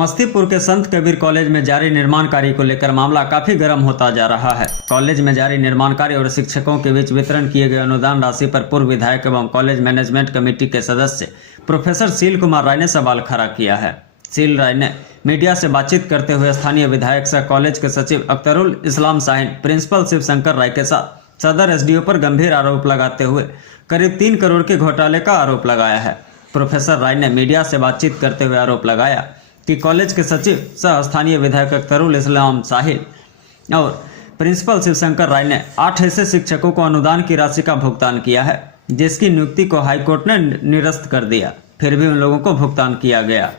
समस्तीपुर के संत कबीर कॉलेज में जारी निर्माण कार्य को लेकर मामला काफी गर्म होता जा रहा है। कॉलेज में जारी निर्माण कार्य और शिक्षकों के बीच वितरण किए गए अनुदान राशि पर पूर्व विधायक एवं कॉलेज मैनेजमेंट कमेटी के सदस्य प्रोफेसर सील कुमार राय ने सवाल खड़ा किया है। सील राय ने मीडिया से बातचीत करते हुए स्थानीय विधायक सह कॉलेज के सचिव अख्तरुल इस्लाम शाहीन, प्रिंसिपल शिवशंकर राय के साथ सदर एसडीओ पर गंभीर आरोप लगाते हुए करीब 3 करोड़ के घोटाले का आरोप लगाया है। प्रोफेसर राय ने मीडिया से बातचीत करते हुए आरोप लगाया कि कॉलेज के सचिव सह स्थानीय विधायक अख्तरुल इस्लाम शाहीन और प्रिंसिपल शिवशंकर राय ने 8 ऐसे शिक्षकों को अनुदान की राशि का भुगतान किया है, जिसकी नियुक्ति को हाईकोर्ट ने निरस्त कर दिया, फिर भी उन लोगों को भुगतान किया गया।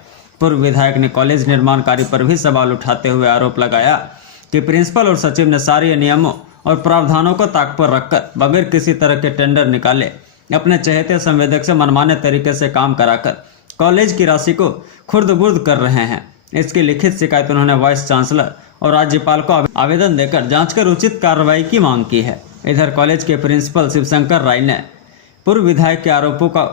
पूर्व विधायक ने कॉलेज निर्माण कार्य पर भी सवाल उठाते हुए आरोप लगाया कि प्रिंसिपल और सचिव ने सारे नियमों और प्रावधानों को ताक पर रखकर बगैर किसी तरह के टेंडर निकाले अपने चहेते संवेदक से मनमाने तरीके से काम कराकर कॉलेज की राशि को खुर्द-बुर्द कर रहे हैं। इसकी लिखित शिकायत उन्होंने वाइस चांसलर और राज्यपाल को आवेदन देकर जांच कर उचित कार्रवाई की मांग की है। इधर कॉलेज के प्रिंसिपल शिवशंकर राय ने पूर्व विधायक के आरोपों का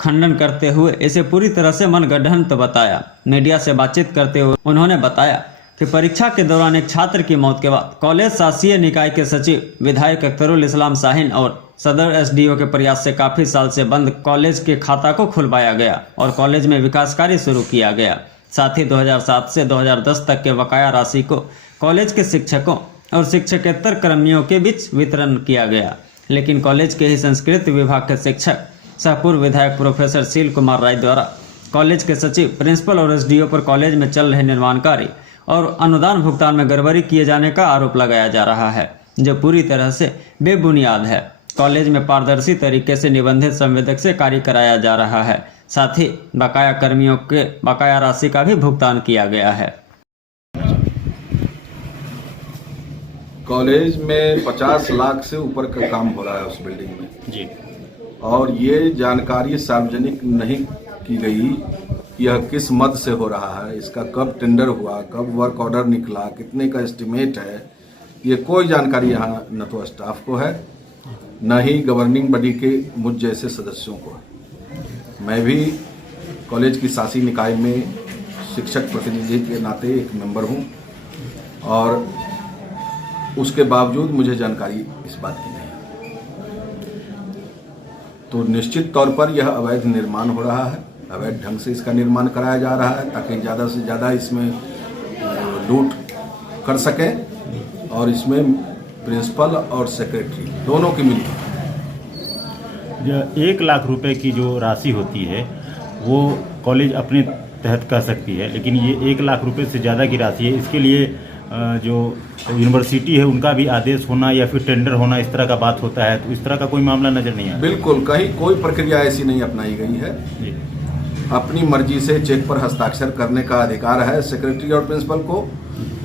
खंडन करते हुए इसे पूरी तरह से मनगढ़ंत बताया। मीडिया से बातचीत करते हुए उन्होंने बताया कि परीक्षा के दौरान एक छात्र की मौत के बाद कॉलेज शासकीय निकाय के सचिव विधायक अख्तरुल इस्लाम शाहीन और सदर एसडीओ के प्रयास से काफी साल से बंद कॉलेज के खाता को खुलवाया गया और कॉलेज में विकास कार्य शुरू किया गया। साथ ही 2007 से 2010 तक के बकाया राशि को कॉलेज के शिक्षकों और शिक्षकेतर कर्मियों के बीच वितरण किया गया, लेकिन कॉलेज के ही संस्कृत विभाग के शिक्षक सह पूर्व विधायक प्रोफेसर सील कुमार राय द्वारा कॉलेज के सचिव, प्रिंसिपल और एसडीओ पर कॉलेज में चल रहे निर्माण कार्य और अनुदान भुगतान में गड़बड़ी किए जाने का आरोप लगाया जा रहा है, जो पूरी तरह से बेबुनियाद है। कॉलेज में पारदर्शी तरीके से निबंधित संवेदक से कार्य कराया जा रहा है, साथ ही बकाया कर्मियों के बकाया राशि का भी भुगतान किया गया है। कॉलेज में 50 लाख से ऊपर का काम हो रहा है उस बिल्डिंग में जी, और ये जानकारी सार्वजनिक नहीं की गई कि यह किस मद से हो रहा है, इसका कब टेंडर हुआ, कब वर्क ऑर्डर निकला, कितने का एस्टिमेट है, ये कोई जानकारी यहाँ न तो स्टाफ को है न ही गवर्निंग बॉडी के मुझ जैसे सदस्यों को। मैं भी कॉलेज की शासी निकाय में शिक्षक प्रतिनिधि के नाते एक मेंबर हूँ और उसके बावजूद मुझे जानकारी इस बात की नहीं। तो निश्चित तौर पर यह अवैध निर्माण हो रहा है, अवैध ढंग से इसका निर्माण कराया जा रहा है ताकि ज़्यादा से ज़्यादा इसमें लूट कर सके और इसमें प्रिंसिपल और सेक्रेटरी दोनों की मिली। 1 लाख रुपए की जो राशि होती है वो कॉलेज अपने तहत कर सकती है, लेकिन ये 1 लाख रुपए से ज़्यादा की राशि है। इसके लिए जो यूनिवर्सिटी है उनका भी आदेश होना या फिर टेंडर होना, इस तरह का बात होता है, तो इस तरह का कोई मामला नजर नहीं आया। बिल्कुल, कहीं कोई प्रक्रिया ऐसी नहीं अपनाई गई है। अपनी मर्जी से चेक पर हस्ताक्षर करने का अधिकार है सेक्रेटरी और प्रिंसिपल को।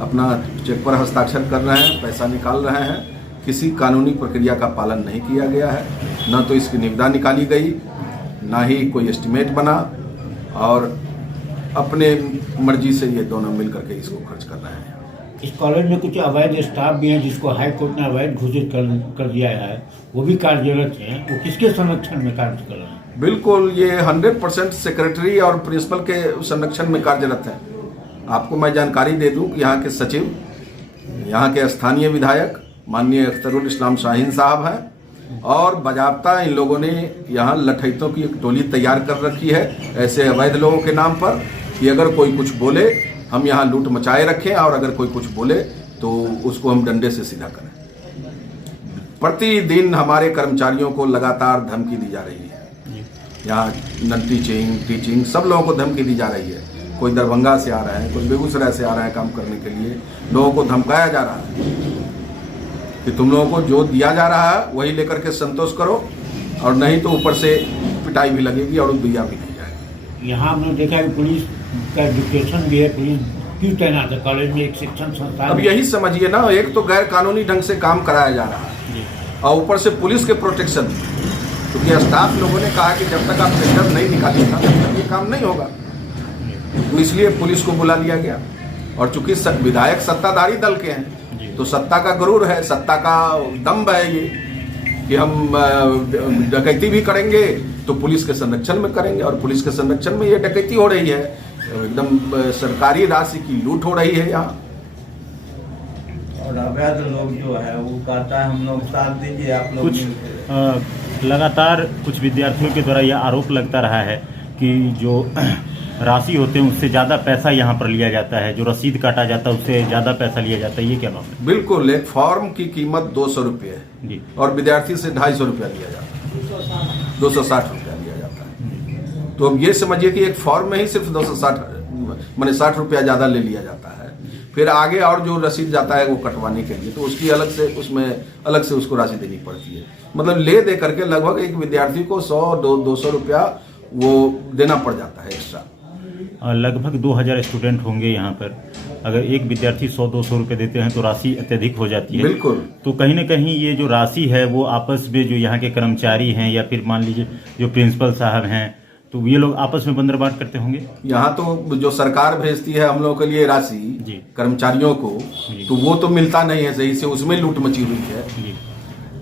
अपना चेक पर हस्ताक्षर कर रहे हैं, पैसा निकाल रहे हैं, किसी कानूनी प्रक्रिया का पालन नहीं किया गया है, न तो इसकी निविदा निकाली गई, न ही कोई एस्टिमेट बना, और अपने मर्जी से ये दोनों मिल करके इसको खर्च कर रहे हैं। इस कॉलेज में कुछ अवैध स्टाफ भी हैं जिसको हाई कोर्ट ने अवैध घोषित कर दिया है, वो भी कार्यरत हैं, वो किसके संरक्षण में कार्य कर रहे हैं? बिल्कुल, ये 100% सेक्रेटरी और प्रिंसिपल के संरक्षण में कार्यरत है। आपको मैं जानकारी दे दूं कि यहाँ के सचिव, यहाँ के स्थानीय विधायक माननीय अख्तरुल इस्लाम शाहीन साहब हैं और बाजाबता इन लोगों ने यहाँ लठैतों की एक टोली तैयार कर रखी है ऐसे अवैध लोगों के नाम पर कि अगर कोई कुछ बोले हम यहाँ लूट मचाए रखें, और अगर कोई कुछ बोले तो उसको हम डंडे से सीधा करें। प्रतिदिन हमारे कर्मचारियों को लगातार धमकी दी जा रही है। यहाँ नन टीचिंग सब लोगों को धमकी दी जा रही है। कोई दरभंगा से आ रहा है, कोई बेगूसराय से आ रहा है काम करने के लिए, लोगों को धमकाया जा रहा है कि तुम लोगों को जो दिया जा रहा है वही लेकर के संतोष करो, और नहीं तो ऊपर से पिटाई भी लगेगी और दिया भी नहीं जाएगी। यहाँ हमने देखा कि पुलिस का डिटेंशन भी है, पुलिस क्यों तैनात है कॉलेज में? एक शिक्षण संस्थान। अब यही समझिए ना, एक तो गैर कानूनी ढंग से काम कराया जा रहा है और ऊपर से पुलिस के प्रोटेक्शन, क्योंकि स्टाफ लोगों ने कहा कि जब तक आप टेंडर नहीं निकालिएगा तब तक ये काम नहीं होगा, तो इसलिए पुलिस को बुला लिया गया। और चूंकि विधायक सत्ताधारी दल के हैं तो सत्ता का गुरूर है, सत्ता का दम्भ है ये कि हम डकैती भी करेंगे तो पुलिस के संरक्षण में करेंगे, और पुलिस के संरक्षण में ये डकैती हो रही है। तो एकदम सरकारी राशि की लूट हो रही है यहाँ। और अवैध लोग जो है वो कहता है हम लोग साथ दीजिए आप लोग कुछ लगातार कुछ विद्यार्थियों के द्वारा यह आरोप लगता रहा है कि जो राशि होते हैं उससे ज़्यादा पैसा यहाँ पर लिया जाता है, जो रसीद काटा जाता है उससे ज़्यादा पैसा लिया जाता है। ये क्या मामला है? बिल्कुल, एक फॉर्म की कीमत 200 रुपये है जी, और विद्यार्थी से 250 रुपया लिया जाता है, 260 रुपया लिया जाता है। तो अब ये समझिए कि एक फॉर्म में ही सिर्फ 260 माने 60 रुपया ज़्यादा ले लिया जाता है। फिर आगे और जो रसीद जाता है वो कटवाने के लिए, तो उसकी अलग से उसमें अलग से उसको राशि देनी पड़ती है। मतलब ले दे करके लगभग एक विद्यार्थी को 100-200 रुपया वो देना पड़ जाता है एक्स्ट्रा। लगभग 2000 स्टूडेंट होंगे यहाँ पर। अगर एक विद्यार्थी 100-200 रुपये देते हैं तो राशि अत्यधिक हो जाती है। बिल्कुल। तो कहीं ना कहीं ये जो राशि है वो आपस में जो यहाँ के कर्मचारी हैं या फिर मान लीजिए जो प्रिंसिपल साहब हैं, तो ये लोग आपस में बंदरबांट करते होंगे। यहाँ तो जो सरकार भेजती है हम लोगों के लिए राशि जी, कर्मचारियों को, तो वो तो मिलता नहीं है सही से, उसमें लूट मची हुई है। जी,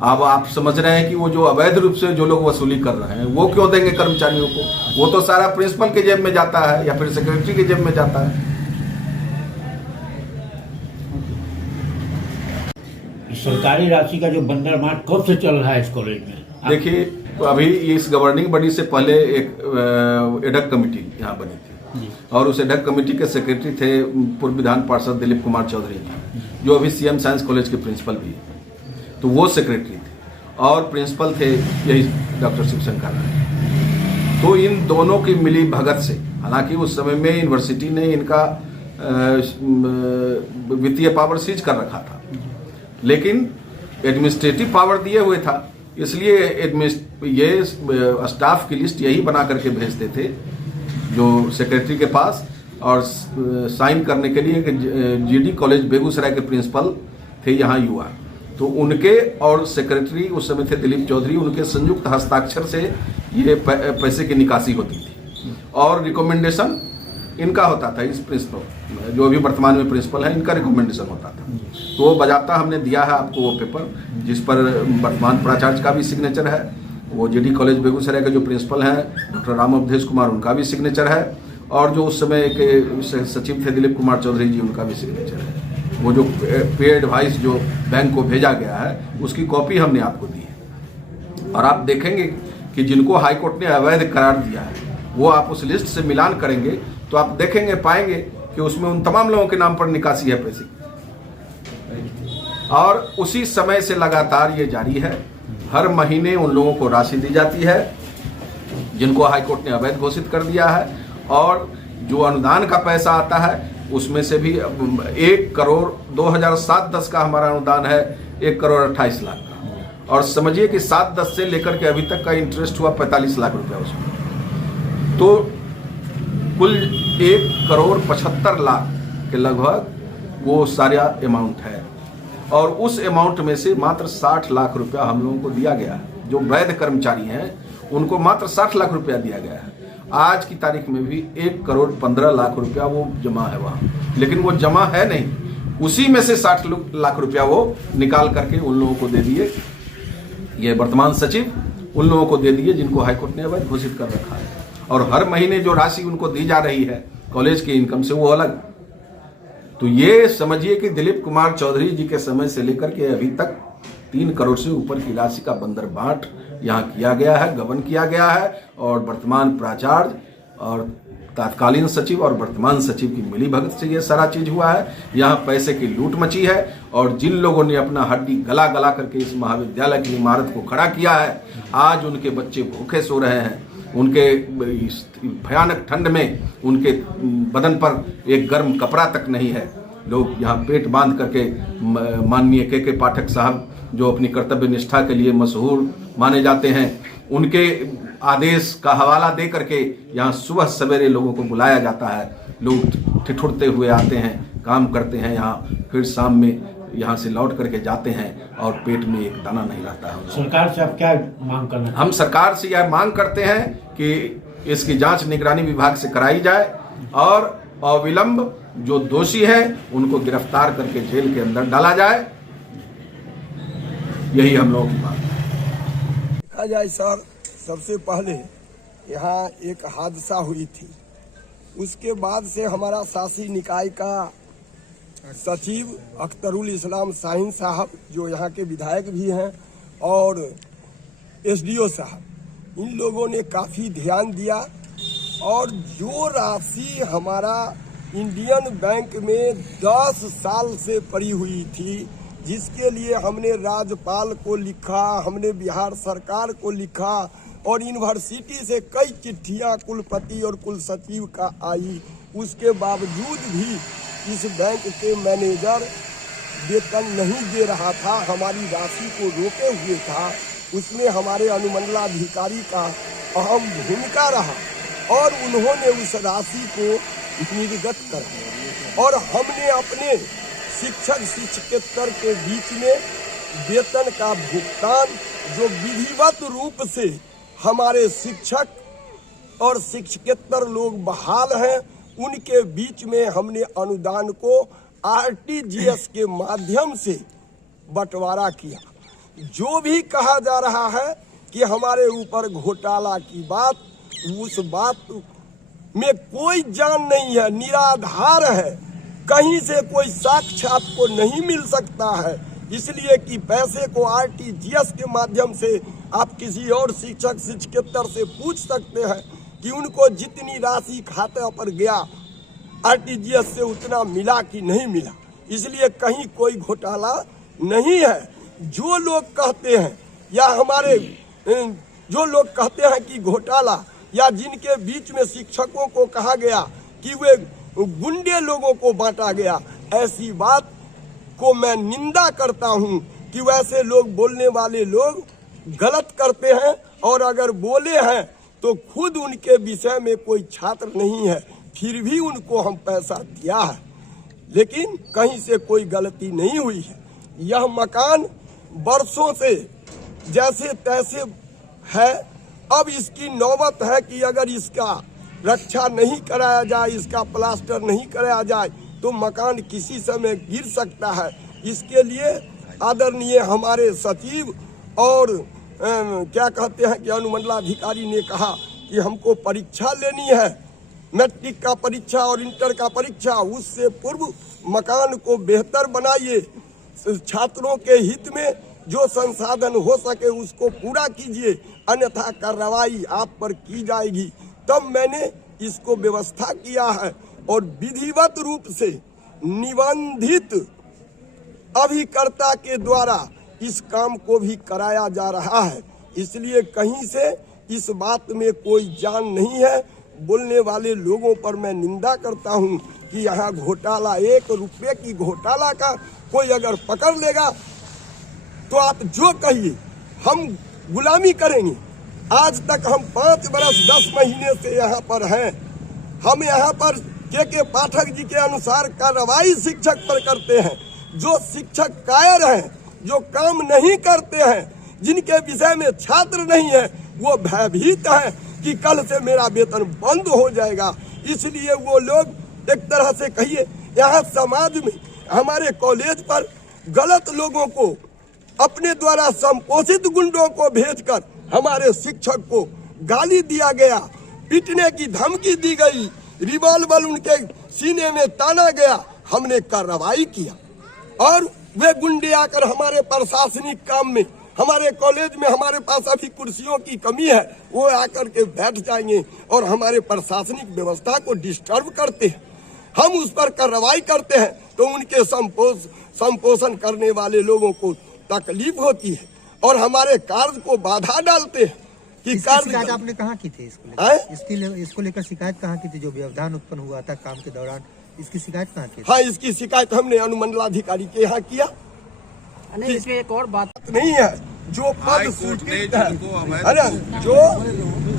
अब आप समझ रहे हैं कि वो जो अवैध रूप से जो लोग वसूली कर रहे हैं वो क्यों देंगे कर्मचारियों को? वो तो सारा प्रिंसिपल के जेब में जाता है या फिर सेक्रेटरी के जेब में जाता है। सरकारी राशि का जो बंदरबांट कब से चल रहा है इस कॉलेज में? देखिए, अभी इस गवर्निंग बॉडी से पहले एक एडक कमेटी यहाँ बनी थी और उस एडक कमेटी के सेक्रेटरी थे पूर्व विधान पार्षद दिलीप कुमार चौधरी जी, जो अभी सीएम साइंस कॉलेज के प्रिंसिपल भी हैं। तो वो सेक्रेटरी थे और प्रिंसिपल थे यही डॉक्टर शिवशंकर राय। तो इन दोनों की मिली भगत से, हालांकि उस समय में यूनिवर्सिटी ने इनका वित्तीय पावर सीज कर रखा था, लेकिन एडमिनिस्ट्रेटिव पावर दिए हुए था, इसलिए ये स्टाफ की लिस्ट यही बना करके भेजते थे जो सेक्रेटरी के पास, और साइन करने के लिए जीडी कॉलेज बेगूसराय के प्रिंसिपल थे यहाँ युवा, तो उनके और सेक्रेटरी उस समय थे दिलीप चौधरी, उनके संयुक्त हस्ताक्षर से ये पैसे की निकासी होती थी और रिकमेंडेशन इनका होता था। इस प्रिंसिपल जो अभी वर्तमान में प्रिंसिपल है, इनका रिकमेंडेशन होता था। तो वो बजाता हमने दिया है आपको वो पेपर, जिस पर वर्तमान प्राचार्य का भी सिग्नेचर है, वो जीडी कॉलेज बेगूसराय के जो प्रिंसिपल हैं डॉक्टर राम अवधेश कुमार, उनका भी सिग्नेचर है, और जो उस समय के सचिव थे दिलीप कुमार चौधरी जी, उनका भी सिग्नेचर है। वो जो पे एडवाइस जो बैंक को भेजा गया है उसकी कॉपी हमने आपको दी है, और आप देखेंगे कि जिनको हाईकोर्ट ने अवैध करार दिया है वो आप उस लिस्ट से मिलान करेंगे तो आप देखेंगे पाएंगे कि उसमें उन तमाम लोगों के नाम पर निकासी है पैसे, और उसी समय से लगातार ये जारी है। हर महीने उन लोगों को राशि दी जाती है जिनको हाईकोर्ट ने अवैध घोषित कर दिया है, और जो अनुदान का पैसा आता है उसमें से भी 1 करोड़ 2007-10 का हमारा अनुदान है 1 करोड़ 28 लाख का, और समझिए कि 7-10 से लेकर के अभी तक का इंटरेस्ट हुआ 45 लाख रुपया उसमें, तो कुल 1 करोड़ 75 लाख के लगभग वो सारा अमाउंट है, और उस अमाउंट में से मात्र 60 लाख रुपया हम लोगों को दिया गया है। जो वैध कर्मचारी हैं उनको मात्र 60 लाख रुपया दिया गया है। आज की तारीख में भी 1 करोड़ 15 लाख रुपया वो जमा है वहाँ, लेकिन वो जमा है नहीं, उसी में से 60 लाख रुपया वो निकाल करके उन लोगों को दे दिए, ये वर्तमान सचिव उन लोगों को दे दिए जिनको हाईकोर्ट ने अवैध घोषित कर रखा है, और हर महीने जो राशि उनको दी जा रही है कॉलेज की इनकम से वो अलग। तो ये समझिए कि दिलीप कुमार चौधरी जी के समय से लेकर के अभी तक 3 करोड़ से ऊपर की राशि का बंदरबांट यहाँ किया गया है, गबन किया गया है, और वर्तमान प्राचार्य और तत्कालीन सचिव और वर्तमान सचिव की मिलीभगत से ये सारा चीज हुआ है। यहाँ पैसे की लूट मची है, और जिन लोगों ने अपना हड्डी गला गला करके इस महाविद्यालय की इमारत को खड़ा किया है, आज उनके बच्चे भूखे सो रहे हैं। उनके भयानक ठंड में उनके बदन पर एक गर्म कपड़ा तक नहीं है। लोग यहाँ पेट बांध करके, माननीय के पाठक साहब जो अपनी कर्तव्य निष्ठा के लिए मशहूर माने जाते हैं, उनके आदेश का हवाला दे करके यहाँ सुबह सवेरे लोगों को बुलाया जाता है। लोग ठिठुरते हुए आते हैं, काम करते हैं यहाँ, फिर शाम में यहाँ से लौट करके जाते हैं और पेट में एक दाना नहीं रहता है। सरकार से आप क्या मांग करना है? हम सरकार से यह मांग करते हैं कि इसकी जांच निगरानी विभाग से कराई जाए, और अविलंब जो दोषी हैं उनको गिरफ्तार करके जेल के अंदर डाला जाए। यही हम लोगों की मांग है। देखा जाए सर, सबसे पहले यहाँ एक हादसा हुई थी उसके बाद से हमारा शासी निकाय का सचिव अख्तरुल इस्लाम शाहीन साहब, जो यहाँ के विधायक भी हैं, और एसडीओ साहब, इन लोगों ने काफ़ी ध्यान दिया। और जो राशि हमारा इंडियन बैंक में 10 साल से पड़ी हुई थी, जिसके लिए हमने राज्यपाल को लिखा, हमने बिहार सरकार को लिखा, और यूनिवर्सिटी से कई चिट्ठियां कुलपति और कुलसचिव का आई, उसके बावजूद भी इस बैंक के मैनेजर वेतन नहीं दे रहा था, हमारी राशि को रोके हुए था। उसमें हमारे अनुमंडलाधिकारी का अहम भूमिका रहा और उन्होंने उस राशि को निर्गत करा। और हमने अपने शिक्षक शिक्षकेतर के बीच में वेतन का भुगतान, जो विधिवत रूप से हमारे शिक्षक और शिक्षकेतर लोग बहाल हैं, उनके बीच में हमने अनुदान को आरटीजीएस के माध्यम से बंटवारा किया। जो भी कहा जा रहा है कि हमारे ऊपर घोटाला की बात, उस बात में कोई जान नहीं है, निराधार है। कहीं से कोई साक्ष्य आपको नहीं मिल सकता है, इसलिए कि पैसे को आरटीजीएस के माध्यम से आप किसी और शिक्षक शिक्षकेतर से पूछ सकते हैं कि उनको जितनी राशि खाते पर गया आरटीजीएस से उतना मिला कि नहीं मिला। इसलिए कहीं कोई घोटाला नहीं है। जो लोग कहते हैं या हमारे जो लोग कहते हैं कि घोटाला, या जिनके बीच में शिक्षकों को कहा गया कि वे गुंडे लोगों को बांटा गया, ऐसी बात को मैं निंदा करता हूं कि वैसे लोग, बोलने वाले लोग गलत करते हैं। और अगर बोले हैं तो खुद उनके विषय में कोई छात्र नहीं है, फिर भी उनको हम पैसा दिया है, लेकिन कहीं से कोई गलती नहीं हुई है। यह मकान वर्षों से जैसे तैसे है। अब इसकी नौबत है कि अगर इसका रक्षा नहीं कराया जाए, इसका प्लास्टर नहीं कराया जाए, तो मकान किसी समय गिर सकता है। इसके लिए आदरणीय हमारे सचिव और क्या कहते हैं कि अनुमंडलाधिकारी ने कहा कि हमको परीक्षा लेनी है, मैट्रिक का परीक्षा और इंटर का परीक्षा। उससे पूर्व मकान को बेहतर बनाइए, छात्रों के हित में जो संसाधन हो सके उसको पूरा कीजिए, अन्यथा कार्रवाई आप पर की जाएगी। तब मैंने इसको व्यवस्था किया है और विधिवत रूप से निबंधित अभिकर्ता के द्वारा इस काम को भी कराया जा रहा है। इसलिए कहीं से इस बात में कोई जान नहीं है। बोलने वाले लोगों पर मैं निंदा करता हूं कि यहाँ घोटाला, 1 रुपये की घोटाला का कोई अगर पकड़ लेगा तो आप जो कहिए हम गुलामी करेंगे। आज तक हम 5 बरस 10 महीने से यहाँ पर हैं। हम यहाँ पर के पाठक जी के अनुसार कार्रवाई शिक्षक पर करते हैं। जो शिक्षक कायर हैं, जो काम नहीं करते हैं, जिनके विषय में छात्र नहीं है, वो भयभीत है कि कल से मेरा वेतन बंद हो जाएगा। इसलिए वो लोग एक तरह से कहिए, यहाँ समाज में हमारे कॉलेज पर गलत लोगों को, अपने द्वारा संपोषित गुंडों को भेजकर हमारे शिक्षक को गाली दिया गया, पीटने की धमकी दी गई, रिवॉल्वर उनके सीने में ताना गया। हमने कार्रवाई किया और वे गुंडे आकर हमारे प्रशासनिक काम में, हमारे कॉलेज में हमारे पास अभी कुर्सियों की कमी है, वो आकर के बैठ जाएंगे और हमारे प्रशासनिक व्यवस्था को डिस्टर्ब करते हैं। हम उस पर कार्रवाई करते हैं तो उनके संपोषण करने वाले लोगों को तकलीफ होती है और हमारे कार्य को बाधा डालते हैं कि शिकायत आपने कहाँ की थी? इसको लेकर शिकायत कहाँ की थी? जो व्यवधान उत्पन्न हुआ था काम के दौरान, इसकी शिकायत कहाँ की? हाँ, इसकी शिकायत हमने अनुमंडलाधिकारी के यहाँ किया। इसमें एक और बात नहीं है, जो पद स्वीकृत है, अरे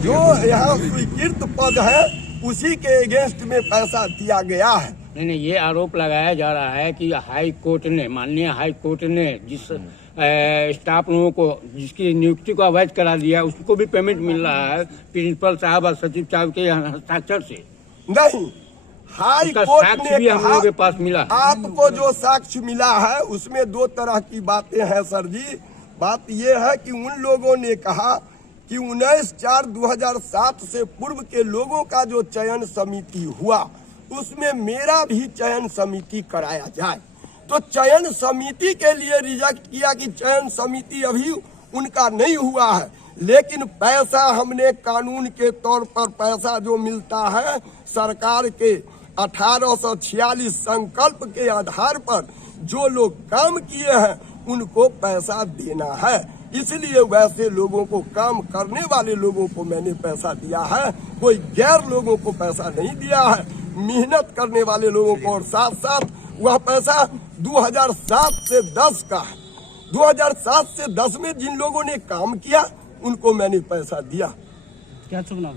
जो यहाँ स्वीकृत पद है उसी के अगेंस्ट में पैसा दिया गया है। नहीं, ये आरोप लगाया जा रहा है कि हाई कोर्ट ने, माननीय हाई कोर्ट ने जिस स्टाफ लोगों को जिसकी नियुक्ति को अवैध करा दिया, उसको भी पेमेंट मिल रहा है प्रिंसिपल साहब और सचिव साहब के हस्ताक्षर से। नहीं, हाई कोर्ट ने भी हम लोगों के पास मिला। आपको जो साक्ष्य मिला है उसमें 2 तरह की बातें हैं सर जी। बात ये है कि उन लोगों ने कहा कि 19/4/2007 से पूर्व के लोगों का जो चयन समिति हुआ उसमें मेरा भी चयन समिति कराया जाए। तो चयन समिति के लिए रिजेक्ट किया कि चयन समिति अभी उनका नहीं हुआ है, लेकिन पैसा हमने कानून के तौर पर पैसा जो मिलता है सरकार के 1846 संकल्प के आधार पर जो लोग काम किए हैं उनको पैसा देना है। इसलिए वैसे लोगों को, काम करने वाले लोगों को मैंने पैसा दिया है, कोई गैर लोगों को पैसा नहीं दिया है, मेहनत करने वाले लोगों को। और साथ साथ वह पैसा 2007 से 10 का है। 2007 से 10 में जिन लोगों ने काम किया उनको मैंने पैसा दिया। क्या शुभ नाम?